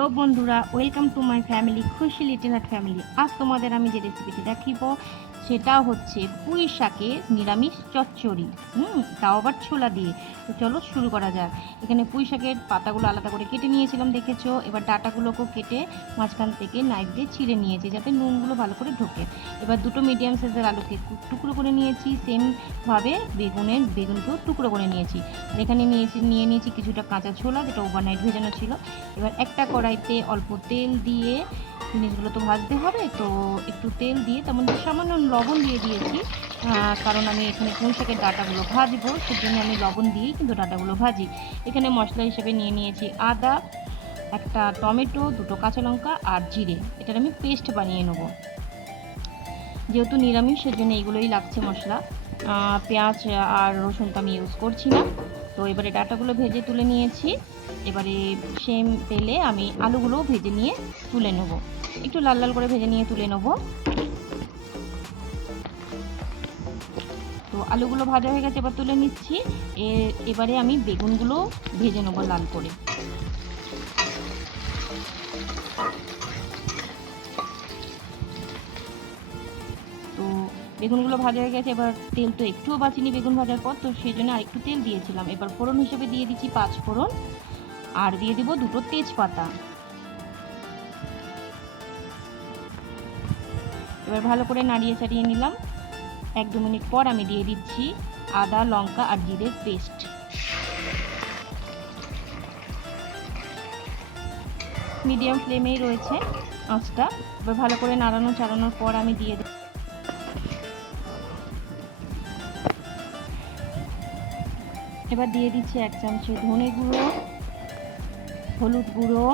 Hello বন্ধুরা, welcome to my family খুশি little heart family. আজ তোমাদের আমি যে রেসিপিটি দেখাবো সেটা হচ্ছে পুঁই শাকের নিরামিষ চচ্চড়ি। তাও আবার ছোলা দিয়ে। তো চলো শুরু করা যাক। এখানে পুঁই শাকের পাতাগুলো আলাদা করে কেটে নিয়েছিলাম, দেখেছো। এবার ডাঁটাগুলোকেও কেটে মাঝখান থেকে নাইফ দিয়ে ছিঁড়ে নিয়েছি যাতে নুনগুলো ভালো করে ঢোকে। এবার দুটো মিডিয়াম সাইজের আলুকে টুকরো করে নিয়েছি, সেমভাবে বেগুনকেও টুকরো করে নিয়েছি। আর এখানে নিয়ে নিয়েছি কিছুটা কাঁচা ছোলা, যেটা ওভারনাইট ভেজানো ছিল। এবার একটা কড়াইতে অল্প তেল দিয়ে জিনিসগুলো তো ভাজতে হবে, তো একটু তেল দিয়ে তেমন সামান্য লবণ দিয়ে দিয়েছি, কারণ আমি এখানে পুঁই শাকের ডাঁটাগুলো ভাজবো, সেজন্য আমি লবণ দিয়েই কিন্তু ডাঁটাগুলো ভাজি। এখানে মশলা হিসেবে নিয়ে নিয়েছি আদা, একটা টমেটো, দুটো কাঁচা লঙ্কা আর জিরে। এটার আমি পেস্ট বানিয়ে নেবো। যেহেতু নিরামিষ সেজন্য এইগুলোই লাগছে মশলা। পেঁয়াজ আর রসুন তো আমি ইউজ করছি না। তো এবারে ডাঁটাগুলো ভেজে তুলে নিয়েছি। এবারে সেম তেলে আমি আলুগুলোও ভেজে নিয়ে তুলে নেব, একটু লাল লাল করে ভেজে নিয়ে তুলে নেব। তো আলুগুলো ভাজা হয়ে গেছে, এবার তুলে নিচ্ছি। এবারে আমি বেগুনগুলো ভেজে নেব লাল করে। তো বেগুনগুলো ভাজা হয়ে গেছে, এবার তেল তো একটুও বাঁচিনি বেগুন ভাজার পর, তো সেই জন্য আরেকটু তেল দিয়েছিলাম। এবার ফোড়ন হিসেবে দিয়ে দিচ্ছি 5 ফোড়ন, আর দিয়ে দিব 2টো তেজপাতা। এবার ভালো করে নাড়িয়ে চাড়িয়ে নিলাম। 1-2 মিনিট পর আমি দিয়ে দিচ্ছি আদা, লঙ্কা আর জিরের পেস্ট। মিডিয়াম ফ্লেমেই রয়েছে আঁচটা। এবার ভালো করে চাড়ানোর পর আমি দিয়ে দিই এবার দিয়ে দিচ্ছি 1 চামচে ধনে গুঁড়ো, হলুদ গুঁড়ো,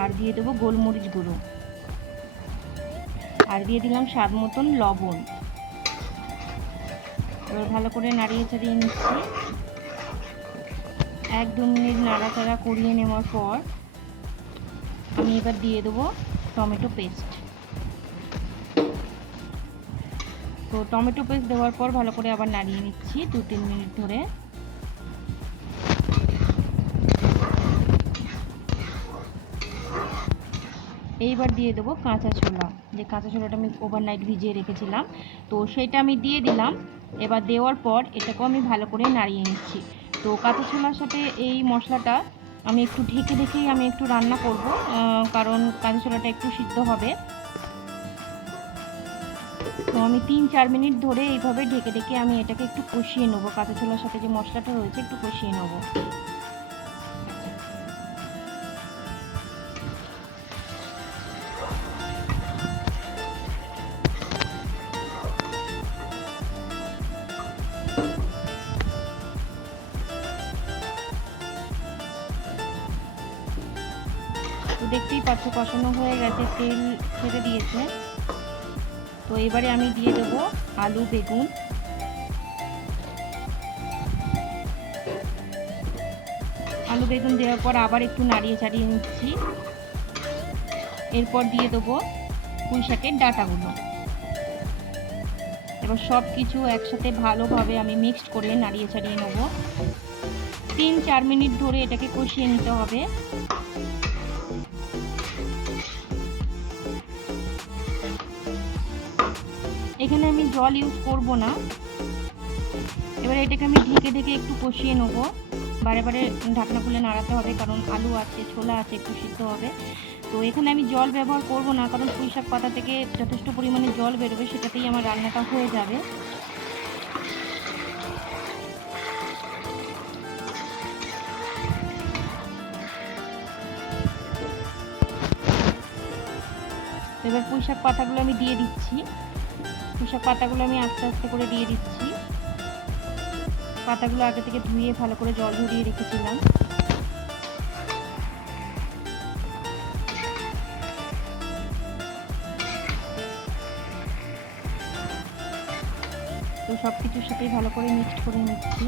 আর দিয়ে দেবো গোলমরিচ গুঁড়ো, আর দিয়ে দিলাম স্বাদ মতন লবণ। এবার ভালো করে নাড়িয়ে চাড়িয়ে নিচ্ছি। 1-2 মিনিট নাড়াচাড়া করিয়ে নেওয়ার পর আমি এবার দিয়ে দেবো টমেটো পেস্ট। তো টমেটো পেস্ট দেওয়ার পর ভালো করে আবার নাড়িয়ে নিচ্ছি 2-3 মিনিট ধরে। এইবার দিয়ে দেবো কাঁচা ছোলা, যে কাঁচা ছোলাটা আমি ওভারনাইট ভিজিয়ে রেখেছিলাম, তো সেটা আমি দিয়ে দিলাম। এবার দেওয়ার পর এটাকেও আমি ভালো করে নাড়িয়ে নিচ্ছি। তো কাঁচা ছোলার সাথে এই মশলাটা আমি একটু ঢেকেই আমি একটু রান্না করব, কারণ কাঁচা ছোলাটা একটু সিদ্ধ হবে। তো আমি 3-4 মিনিট ধরে এইভাবে ঢেকে আমি এটাকে একটু কষিয়ে নেবো। কাঁচা ছোলার সাথে যে মশলাটা রয়েছে একটু কষিয়ে নেবো। তো দেখতেই পাচ্ছ কষানো হয়ে গেছে, তেল ছেড়ে দিয়েছে। তো এবারে আমি দিয়ে দেবো আলু, বেগুন। আলু বেগুন দেওয়ার পর আবার একটু নাড়িয়ে চাড়িয়ে নিচ্ছি। এরপর দিয়ে দেবো পুঁই শাকের ডাঁটাগুলো। এবার সব কিছু একসাথে ভালোভাবে আমি মিক্সড করে নাড়িয়ে চাড়িয়ে নেবো। 3-4 মিনিট ধরে এটাকে কষিয়ে নিতে হবে। এখানে আমি জল ইউজ করব না। এবার এটাকে আমি ঢেকে একটু কষিয়ে নেবো। বারে বারে ঢাকনা খুলে নাড়াতে হবে, কারণ আলু আছে, ছোলা আছে, একটু সিদ্ধ হবে। তো এখানে আমি জল ব্যবহার করব না, কারণ পুঁই শাক পাতা থেকে যথেষ্ট পরিমাণে জল বেরোবে, সেটাতেই আমার রান্নাটা হয়ে যাবে। এবার পুঁই শাক পাতাগুলো আমি দিয়ে দিচ্ছি। পুঁই শাক পাতাগুলো আমি আস্তে আস্তে করে দিয়ে দিচ্ছি। পাতাগুলো আগে থেকে ধুয়ে ভালো করে জল ঝরিয়ে রেখেছিলাম। তো সব কিছুর সাথেই ভালো করে মিক্সড করে নিচ্ছি।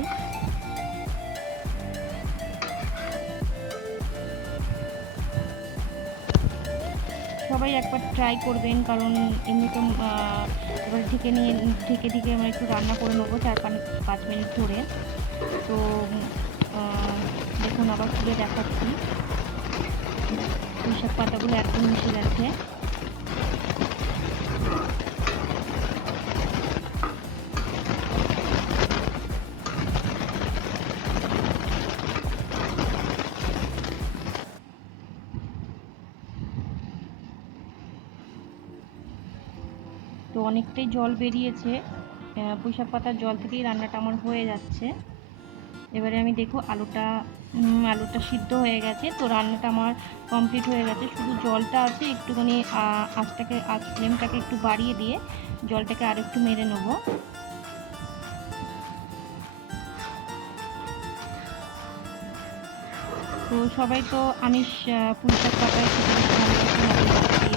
সবাই একবার ট্রাই করবেন, কারণ এমনি তো এবার ঢেকে আমরা একটু রান্না করে নেবো 4-5 মিনিট ধরে। তো দেখুন আবার খুলে দেখাচ্ছি। পুঁইশাক পাতাগুলো একদম মিশে গেছে। তো অনেকটাই জল বেরিয়েছে, পুঁইশাক পাতার জল থেকেই রান্নাটা আমার হয়ে যাচ্ছে। এবারে আমি দেখো আলুটা সিদ্ধ হয়ে গেছে, তো রান্নাটা আমার কমপ্লিট হয়ে গেছে। শুধু জলটা আছে, একটুখানি আঁচ ফ্লেমটাকে একটু বাড়িয়ে দিয়ে জলটাকে আর একটু মেরে নেব। তো সবাই তো আমিষ পুঁইশাক পাতায় খেতে বেশি ভালোবাসে,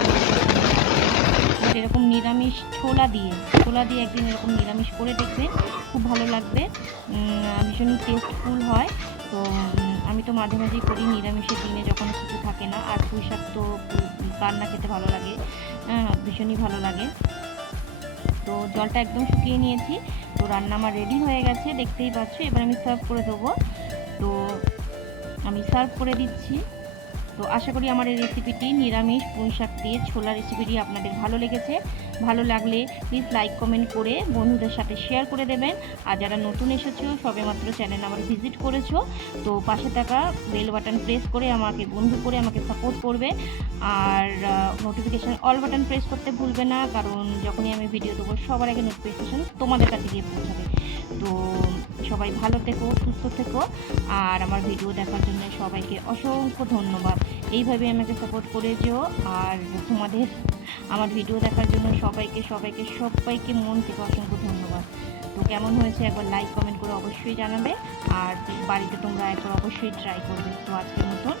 এরকম নিরামিষ ছোলা দিয়ে একদিন এরকম নিরামিষ করে দেখবে, খুব ভালো লাগবে, ভীষণই টেস্টফুল হয়। তো আমি তো মাঝে মাঝেই করি নিরামিষের দিনে যখন কিছু থাকে না। আর পুঁইশাক তো কার না খেতে ভালো লাগে, ভীষণই ভালো লাগে। তো জলটা একদম শুকিয়ে নিয়েছি, তো রান্না আমার রেডি হয়ে গেছে, দেখতেই পাচ্ছ। এবার আমি সার্ভ করে দেবো। তো আমি সার্ভ করে দিচ্ছি। তো আশা করি আমার এই রেসিপিটি নিরামিষ পুঁইশাক দিয়ে ছোলা রেসিপিটি আপনাদের ভালো লেগেছে। ভালো লাগলে প্লিজ লাইক কমেন্ট করে বন্ধুদের সাথে শেয়ার করে দেবেন। আর যারা নতুন এসেছো, সবেমাত্র চ্যানেল আমার ভিজিট করেছো, তো পাশে থাকা বেল বাটন প্রেস করে আমাকে বন্ধু করে আমাকে সাপোর্ট করবে। আর নোটিফিকেশান অল বাটন প্রেস করতে ভুলবে না, কারণ যখনই আমি ভিডিও দেবো সবার আগে নোটিফিকেশান তোমাদের কাছে গিয়ে পৌঁছাবে। তো সবাই ভালো থেকো, সুস্থ থেকো, আর আমার ভিডিও দেখার জন্য সবাইকে অসংখ্য ধন্যবাদ। এইভাবে আমাকে সাপোর্ট করে যেও। আর তোমাদের আমার ভিডিও দেখার জন্য সবাইকে মন থেকে অসংখ্য ধন্যবাদ। তো কেমন হয়েছে একবার লাইক কমেন্ট করে অবশ্যই জানাবে, আর বাড়িতে তোমরা একবার অবশ্যই ট্রাই করবে। তো আজকের মতন